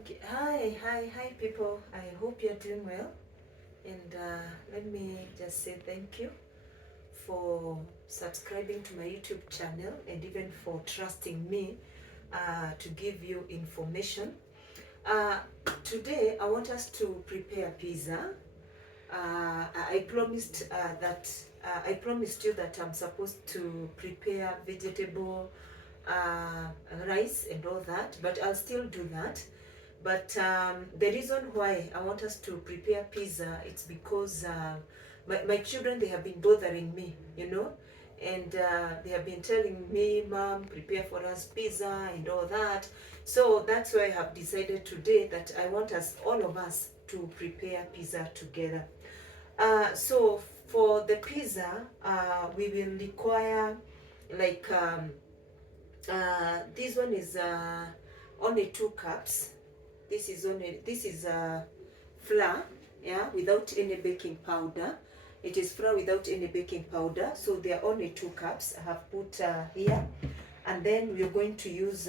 Okay. Hi, people. I hope you're doing well. And let me just say thank you for subscribing to my YouTube channel and even for trusting me to give you information. Uh, Today, I want us to prepare pizza. I promised I promised you that I'm supposed to prepare vegetable uh, rice and all that, but I'll still do that. But the reason why I want us to prepare pizza, it's because my children, they have been bothering me, and they have been telling me, Mom, prepare for us pizza and all that. So that's why I have decided today that I want us, all of us, to prepare pizza together. So for the pizza, we will require like this one is only 2 cups. This is flour, yeah, without any baking powder. It is flour without any baking powder. So there are only 2 cups I have put here, and then we're going to use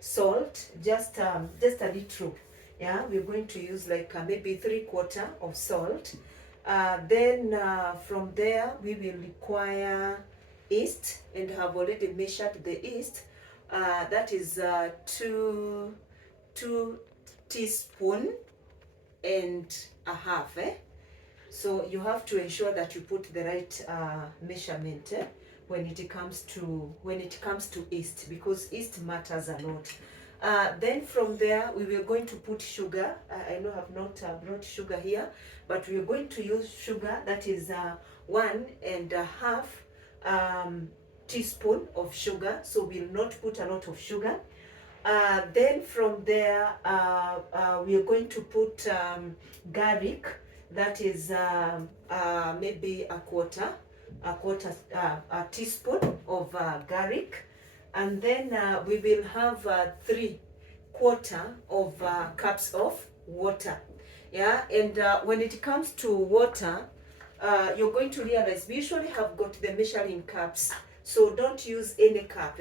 salt, just a little. Yeah, we're going to use like maybe 3/4 of salt. Then from there we will require yeast, and have already measured the yeast. That is two teaspoon and a half. So you have to ensure that you put the right measurement when it comes to yeast, because yeast matters a lot. Then from there we were going to put sugar. I know I have not brought sugar here, but we are going to use sugar. That is 1.5 teaspoon of sugar. So we'll not put a lot of sugar. Then from there, we are going to put garlic. That is maybe a teaspoon of garlic. And then we will have 3/4 of cups of water. Yeah, and when it comes to water, you're going to realize we usually have got the measuring cups, so don't use any cup.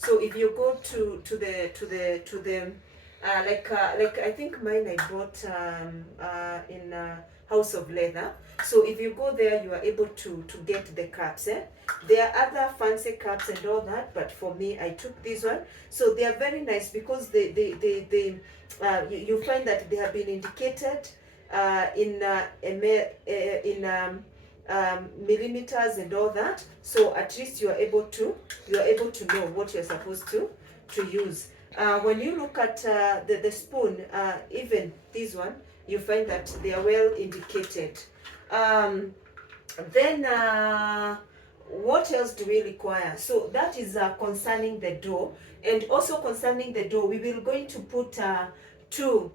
So if you go to the like I think mine I bought in House of Leather. So if you go there, you are able to get the cups. There are other fancy cups and all that, but for me, I took this one. So they are very nice because you find that they have been indicated in millimeters and all that. So at least you are able to know what you're supposed to use. When you look at the spoon, even this one, you find that they are well indicated. Then what else do we require? So that is concerning the dough. And also concerning the dough, we will going to put two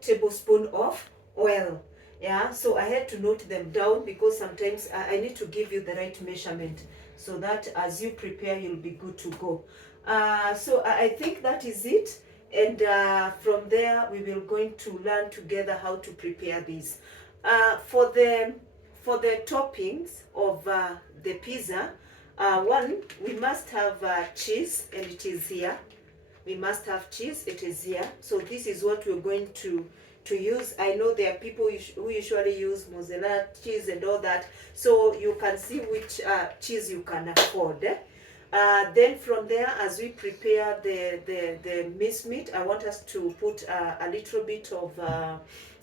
tablespoons of oil. Yeah, so I had to note them down because sometimes I need to give you the right measurement so that as you prepare, you'll be good to go. So I think that is it. And from there, we will going to learn together how to prepare this. For the toppings of the pizza, one, we must have cheese, and it is here. We must have cheese, it is here. So this is what we're going to use. I know there are people who usually use mozzarella cheese and all that, so you can see which cheese you can afford. Then from there, as we prepare the minced meat, I want us to put a little bit of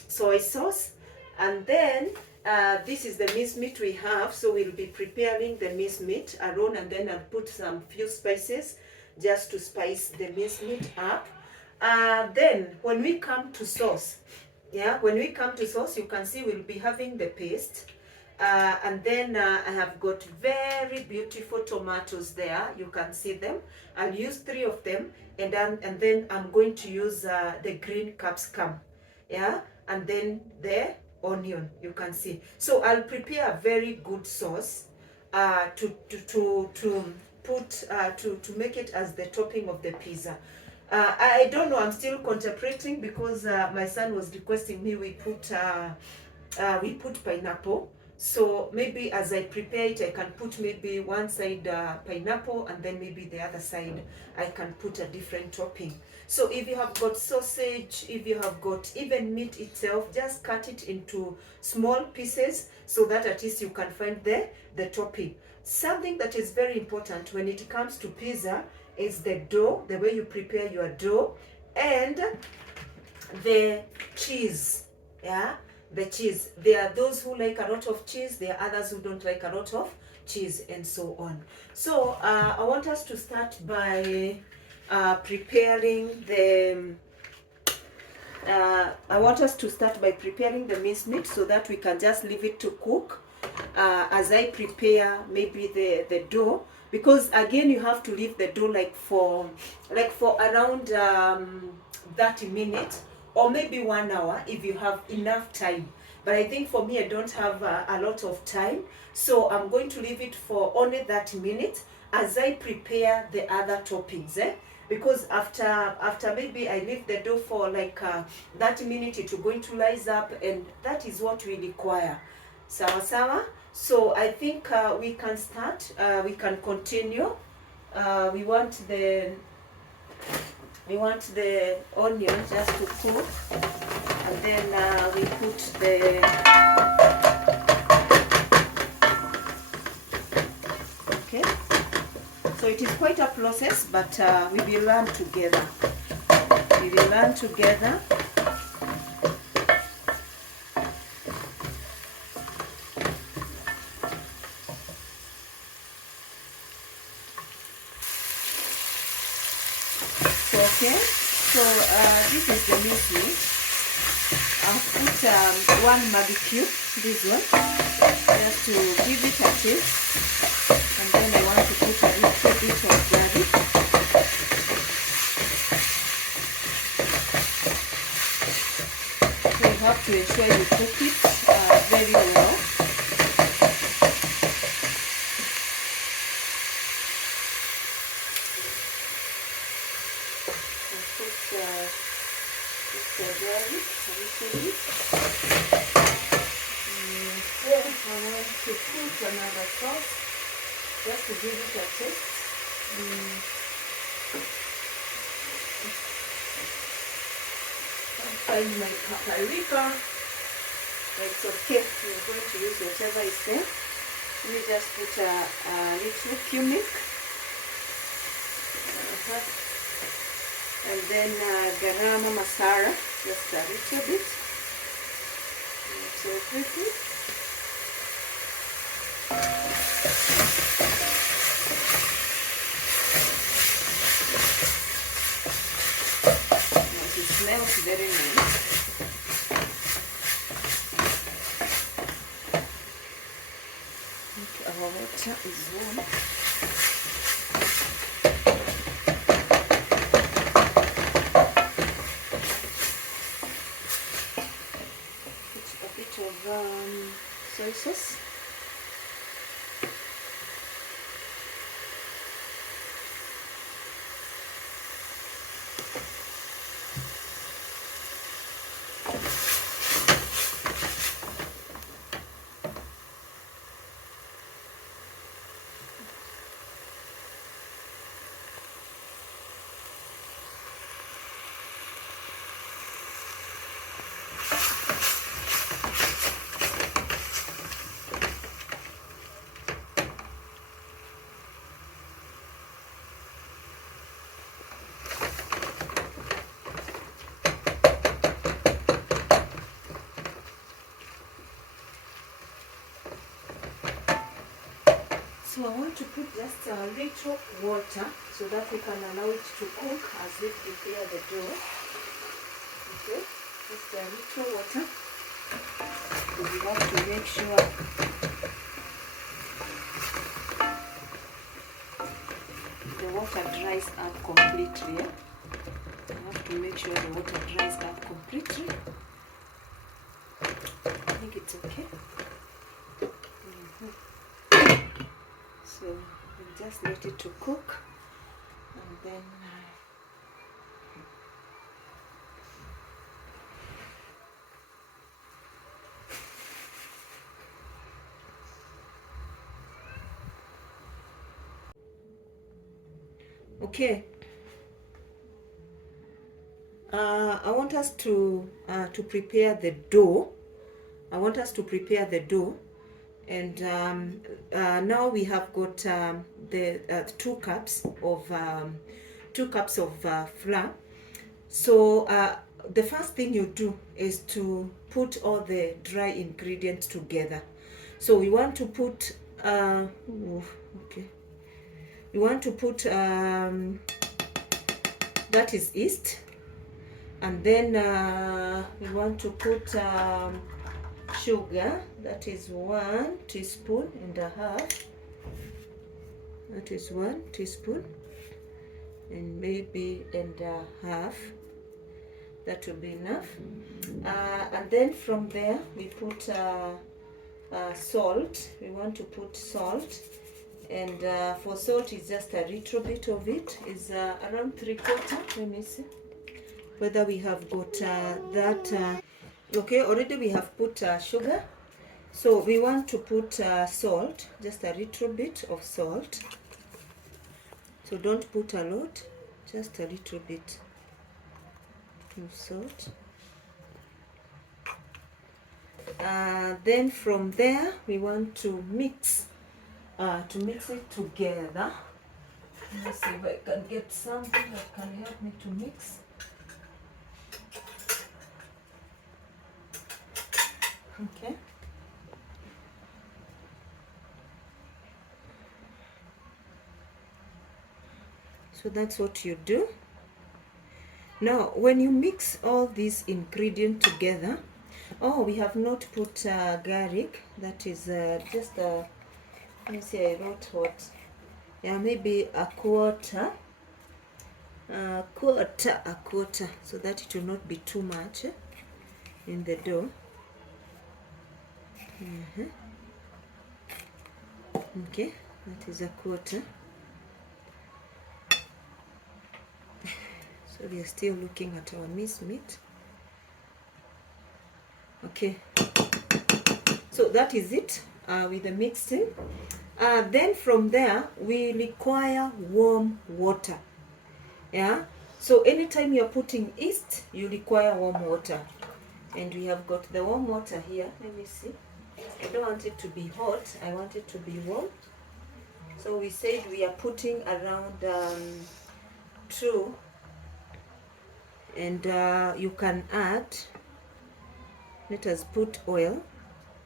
soy sauce. And then this is the minced meat we have, so we'll be preparing the minced meat alone, and then I'll put some few spices just to spice the minced meat up. Then when we come to sauce, you can see we'll be having the paste. And then I have got very beautiful tomatoes there. You can see them. I'll use 3 of them, and then I'm going to use the green capsicum, yeah, and then the onion. You can see. So I'll prepare a very good sauce to put to make it as the topping of the pizza. I don't know. I'm still contemplating because my son was requesting me we put pineapple. So maybe as I prepare it, I can put maybe one side pineapple, and then maybe the other side I can put a different topping. So if you have got sausage, if you have got even meat itself, just cut it into small pieces so that at least you can find the topping. Something that is very important when it comes to pizza is the dough, the way you prepare your dough, and the cheese. Yeah, the cheese. There are those who like a lot of cheese, there are others who don't like a lot of cheese, and so on. So I want us to start by preparing the I want us to start by preparing the mincemeat so that we can just leave it to cook as I prepare maybe the dough, because again you have to leave the dough like for around 30 minutes or maybe 1 hour if you have enough time. But I think for me, I don't have a lot of time, so I'm going to leave it for only 30 minutes as I prepare the other toppings, because after maybe I leave the dough for like 30 minutes, it's going to rise up, and that is what we require. Sawa sawa. So I think we can start, we can continue. We want the onion just to cook, and then we put okay. So it is quite a process, but we will learn together. We will learn together. Okay, so this is the mincemeat. I'll put one barbecue, this one, just to give it a taste. And then I want to put a little bit of garlic. So you have to ensure you cook it very well. Garlic a little bit. Then I want to put another sauce just to give it a taste. I'll find my paprika. It's okay, you're going to use whatever is there. Let me just put a little cumin. And then garam masala, just a little bit. So quickly. It smells very nice. Okay, our water is warm. Soy sauce. So I want to put just a little water so that we can allow it to cook as we prepare the dough. Okay, just a little water. We have to make sure the water dries up completely. Yeah? You have to make sure the water dries up completely. I think it's okay. So we just let it to cook, and then Okay. I want us to prepare the dough. I want us to prepare the dough, and now we have got the 2 cups of flour. So the first thing you do is to put all the dry ingredients together. So we want to put okay. We want to put that is yeast, and then we want to put sugar. That is 1 teaspoon and a half. That is 1 teaspoon and maybe and a half. That will be enough. And then from there we put salt. We want to put salt, and for salt is just a little bit of it. Is around 3/4. Let me see whether we have got that. Okay, already we have put sugar, so we want to put salt, just a little bit of salt. So don't put a lot, just a little bit of salt. Then from there we want to mix it together. Let me see if I can get something that can help me to mix. Okay. So that's what you do. Now, when you mix all these ingredients together, oh, we have not put garlic. That is just let me see, I wrote what? Yeah, maybe a quarter, a quarter, so that it will not be too much in the dough. Okay, that is a quarter. So we are still looking at our minced meat. Okay, so that is it with the mixing. Then from there we require warm water. Yeah, so anytime you're putting yeast, you require warm water, and we have got the warm water here. Let me see. I don't want it to be hot, I want it to be warm. So we said we are putting around 2, and you can add, let us put oil,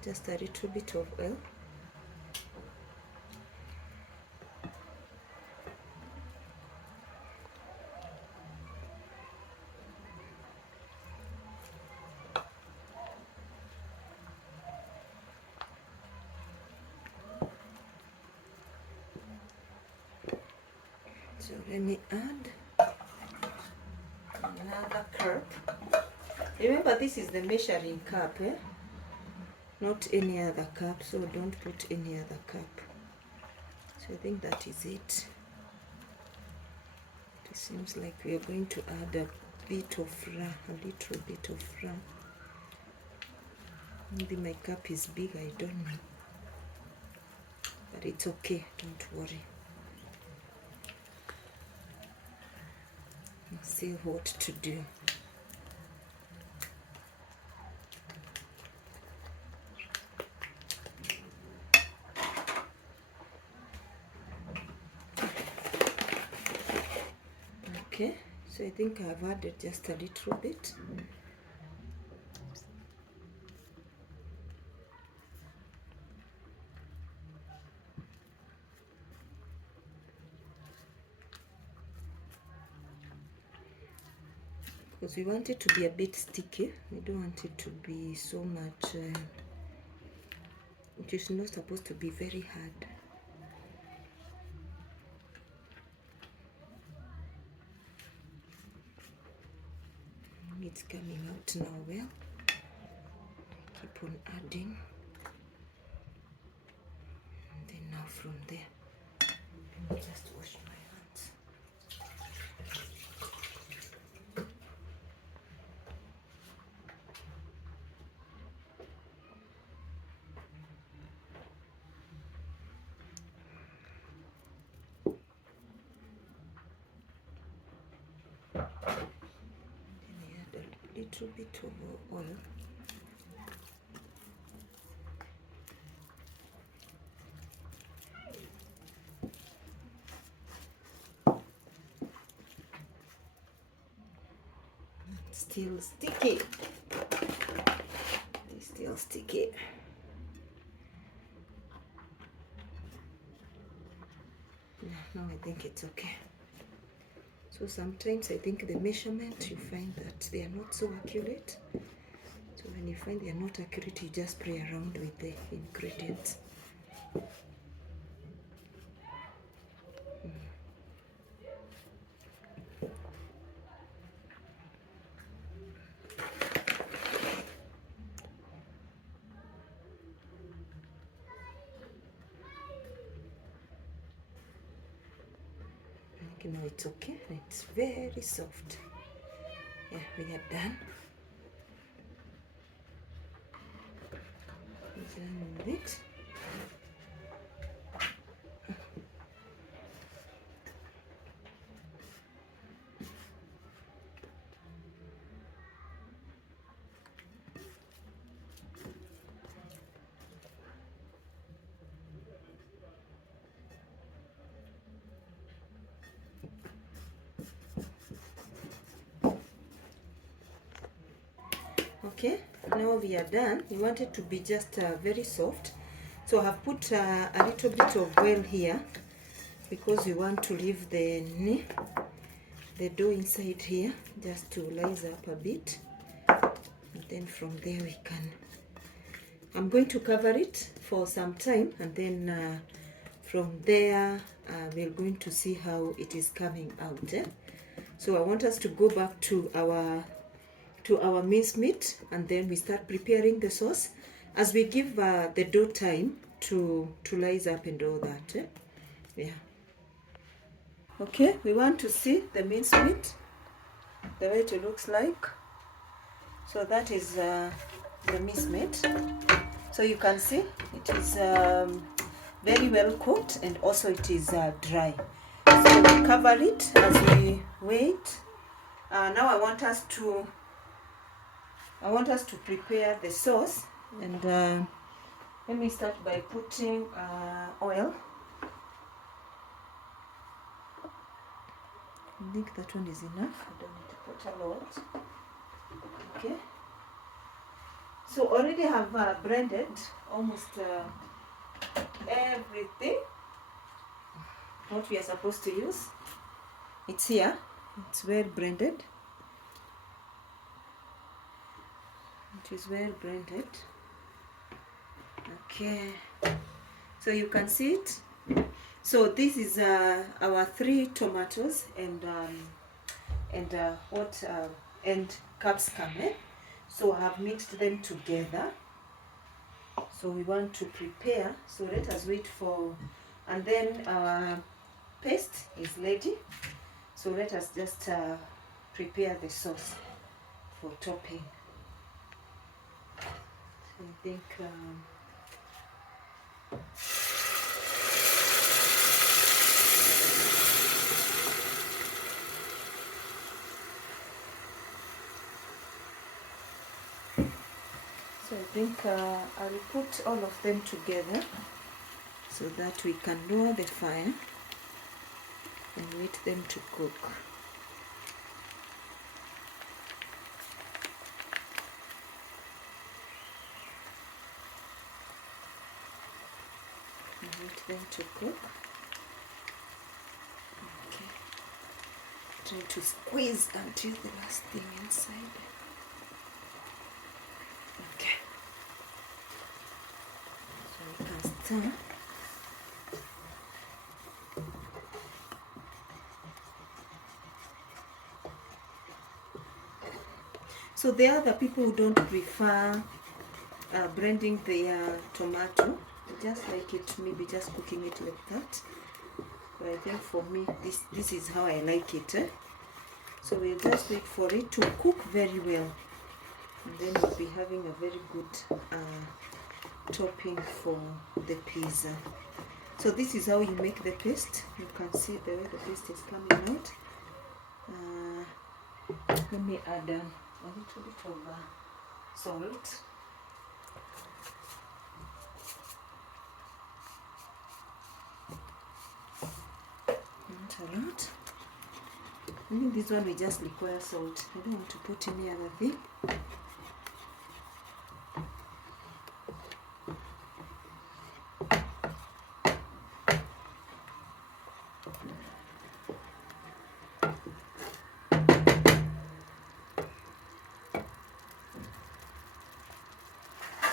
just a little bit of oil. So let me add another cup. Remember, this is the measuring cup, not any other cup, so don't put any other cup. So I think that is it. It seems like we are going to add a bit of flour, a little bit of flour. Maybe my cup is big, I don't know. But it's okay, don't worry. I'll see what to do. Okay, so I think I've added just a little bit. Because we want it to be a bit sticky. We don't want it to be so much, it is not supposed to be very hard. It's coming out now well. Keep on adding. And then now from there, let me just wash my hands. little bit of oil. Still sticky. It's still sticky. No, I think it's okay. So sometimes I think the measurement, you find that they are not so accurate. So when you find they are not accurate, you just play around with the ingredients. You know, it's okay. It's very soft. Yeah, we are done. We're done with it. Okay, now we are done. We want it to be just very soft. So I have put a little bit of oil here because we want to leave the dough inside here just to rise up a bit. And then from there we can, I'm going to cover it for some time, and then from there we're going to see how it is coming out. So I want us to go back to our mincemeat, and then we start preparing the sauce as we give the dough time to rise up and all that. Yeah. Okay, we want to see the mincemeat, the way it looks like. So that is the mincemeat. So you can see it is very well cooked, and also it is dry. So we cover it as we wait. Now I want us to prepare the sauce, and let me start by putting oil. I think that one is enough. I don't need to put a lot. Okay. So already have blended almost everything what we are supposed to use. It's here. It's well blended. It is well blended. Okay. So you can see it. So this is our 3 tomatoes and capsicum. So I have mixed them together. So we want to prepare. So let us wait for, and then our paste is ready. So let us just prepare the sauce for topping. So I think I will put all of them together so that we can lower the fire and wait them to cook. And wait them to cook. Okay. Try to squeeze until the last thing inside. Okay. So we can stir. So there are the people who don't prefer blending their tomato. They just like it, maybe just cooking it like that. But I think for me, this is how I like it. So we'll just wait for it to cook very well. And then we'll be having a very good topping for the pizza. So this is how you make the paste. You can see the way the paste is coming out. Let me add a little bit of salt. Not a lot. I think this one we just require salt. I don't want to put any other thing.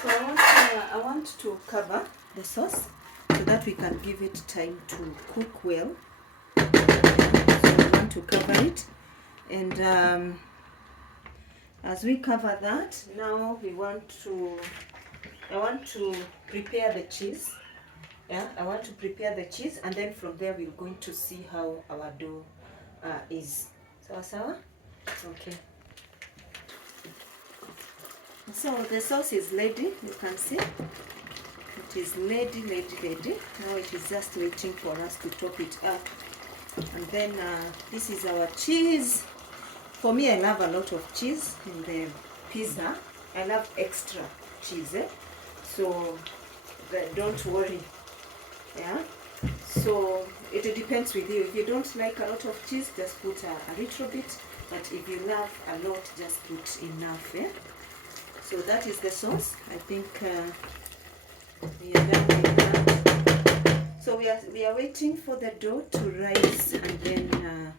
So I want to cover the sauce so that we can give it time to cook well. So I want to cover it, and as we cover that, now I want to prepare the cheese. Yeah, I want to prepare the cheese, and then from there we're going to see how our dough is. Sawa? Okay. So the sauce is ready, you can see. It is ready. Now it is just waiting for us to top it up. And then this is our cheese. For me, I love a lot of cheese in the pizza. I love extra cheese. So don't worry. Yeah. So it depends with you. If you don't like a lot of cheese, just put a little bit. But if you love a lot, just put enough. Yeah? So that is the sauce. I think we are done with that. So we are waiting for the dough to rise, and then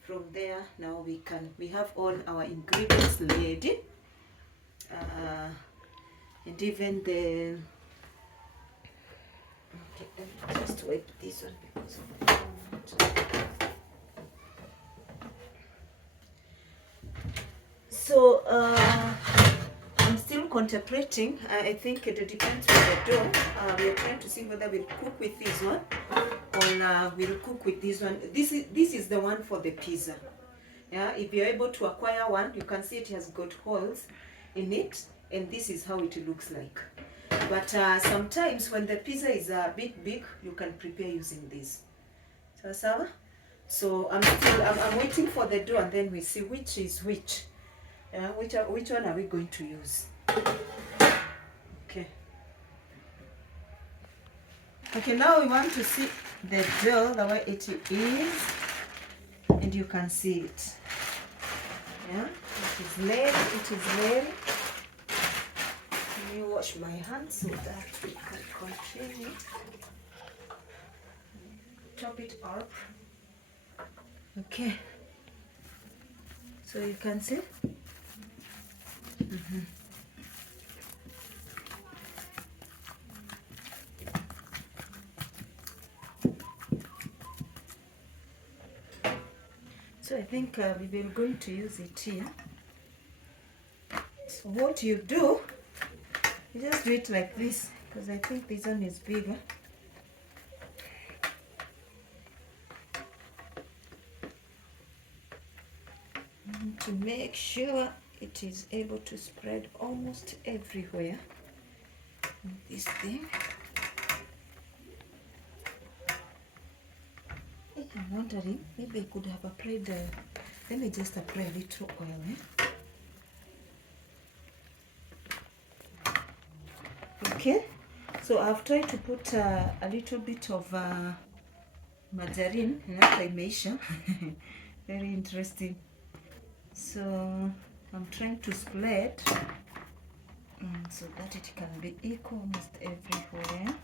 from there now we have all our ingredients ready, and even the okay, just wipe this one because of the moment. So I'm still contemplating. I think it depends on the dough. We are trying to see whether we'll cook with this one or we'll cook with this one. This is the one for the pizza. Yeah, if you're able to acquire one, you can see it has got holes in it, and this is how it looks like. But sometimes when the pizza is a bit big, you can prepare using this. So I'm waiting for the dough, and then we see which is which. Which one are we going to use? Okay. Okay, now we want to see the dough the way it is, and you can see it. Yeah, it is laid. Let me wash my hands so that we can continue. Chop it up. Okay. So you can see. So I think we are going to use it here. So what you do, you just do it like this, because I think this one is bigger. To make sure it is able to spread almost everywhere. This thing. I'm wondering, maybe I could have applied let me just apply a little oil. Okay, so I've tried to put a little bit of margarine, not imeisha. Very interesting. So I'm trying to spread so that it can be equal almost everywhere.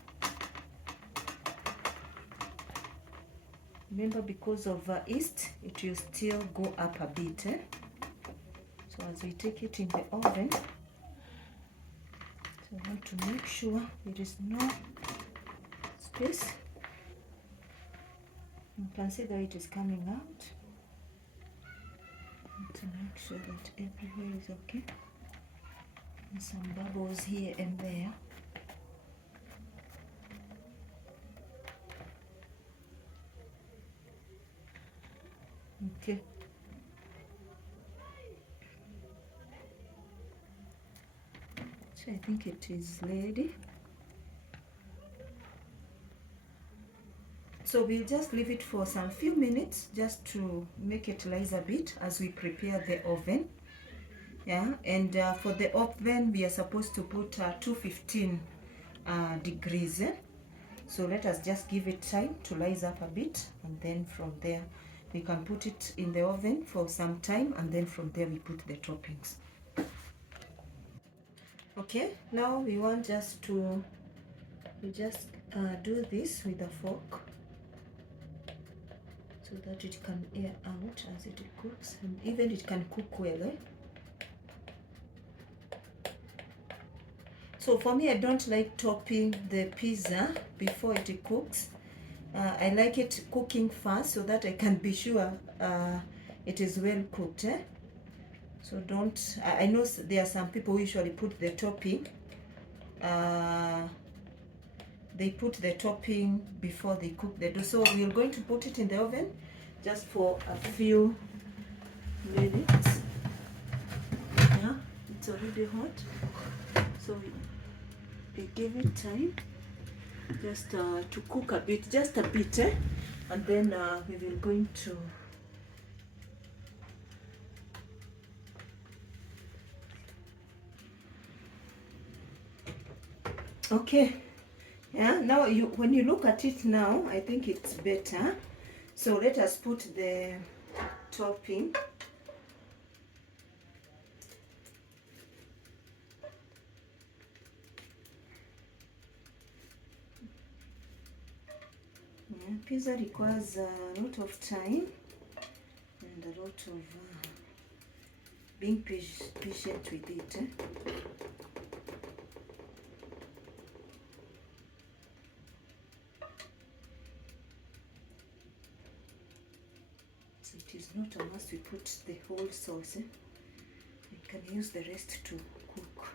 Remember, because of yeast, it will still go up a bit. So as we take it in the oven, so I want to make sure there is no space. You can see that it is coming out. To make sure that everywhere is okay. And some bubbles here and there. Okay. So I think it is ready. So we'll just leave it for some few minutes just to make it rise a bit as we prepare the oven. Yeah, and for the oven we are supposed to put 215 degrees. So let us just give it time to rise up a bit, and then from there we can put it in the oven for some time, and then from there we put the toppings. Okay, now we want just to do this with a fork so that it can air out as it cooks, and even it can cook well. So for me, I don't like topping the pizza before it cooks. I like it cooking fast so that I can be sure it is well cooked. So don't, I know there are some people who usually put the topping. They put the topping before they cook the dough. So we're going to put it in the oven just for a few minutes. Yeah, it's already hot. So we give it time just to cook a bit, just a bit, and then we will going to okay. Yeah, now when you look at it now, I think it's better. So let us put the topping. Yeah, pizza requires a lot of time and a lot of being patient with it. So it is not a must we put the whole sauce. We can use the rest to cook.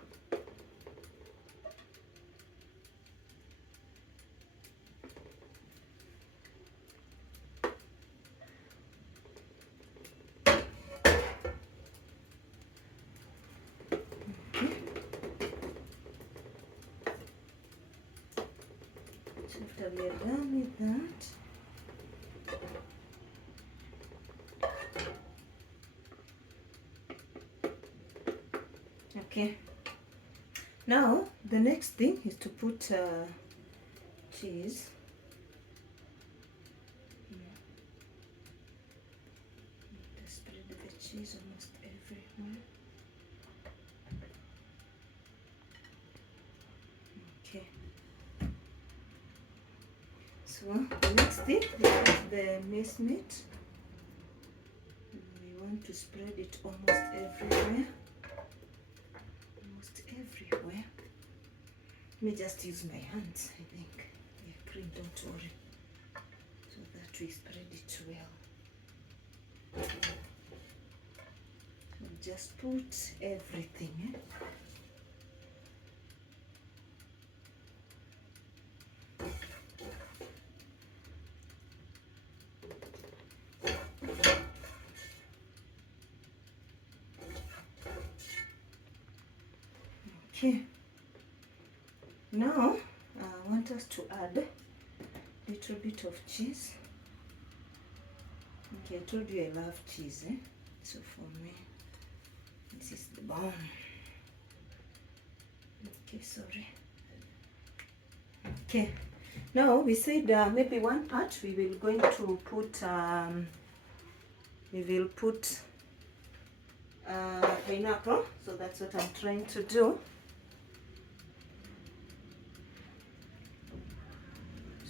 After we are done with that, okay, now the next thing is to put cheese. Spread the cheese almost everywhere. Okay. So the next thing we put the mince meat. We want to spread it almost everywhere. Almost everywhere. Let me just use my hands, I think. Yeah, cream, don't worry. So that we spread it well. So just put everything. Okay. Now I want us to add a little bit of cheese. Okay, I told you I love cheese, so for me this is the bomb. Okay, sorry. Okay, now we said maybe one part we will going to put we will put pineapple, so that's what I'm trying to do.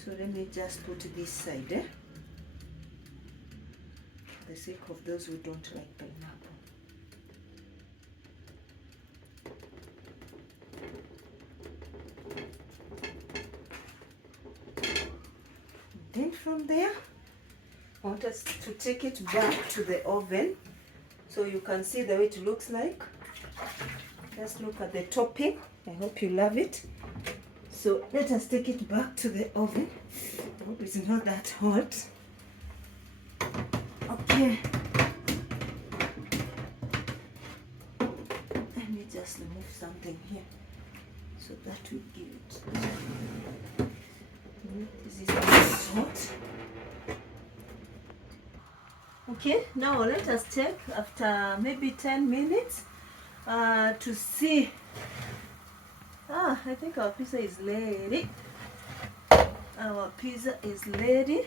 So let me just put this side, for the sake of those who don't like pineapple. Then from there, I want us to take it back to the oven so you can see the way it looks like. Just look at the topping. I hope you love it. So let us take it back to the oven. I hope it's not that hot. Okay. Let me just remove something here so that we give it. This is hot. Okay, now let us check after maybe 10 minutes to see. I think our pizza is ready. Our pizza is ready.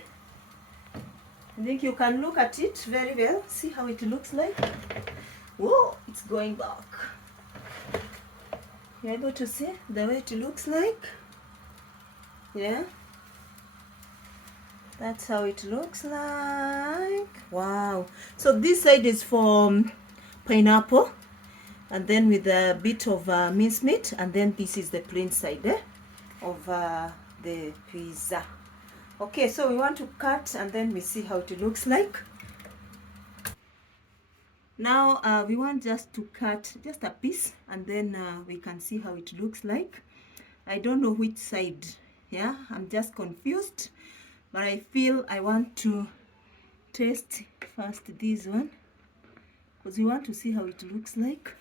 I think you can look at it very well. See how it looks like. Whoa, it's going back. You're able to see the way it looks like? Yeah. That's how it looks like. Wow. So this side is for pineapple, and then with a bit of mincemeat, and then this is the plain side of the pizza. Okay, so we want to cut, and then we see how it looks like. Now we want just to cut just a piece, and then we can see how it looks like. I don't know which side. Yeah, I'm just confused, but I feel I want to taste first this one, because we want to see how it looks like.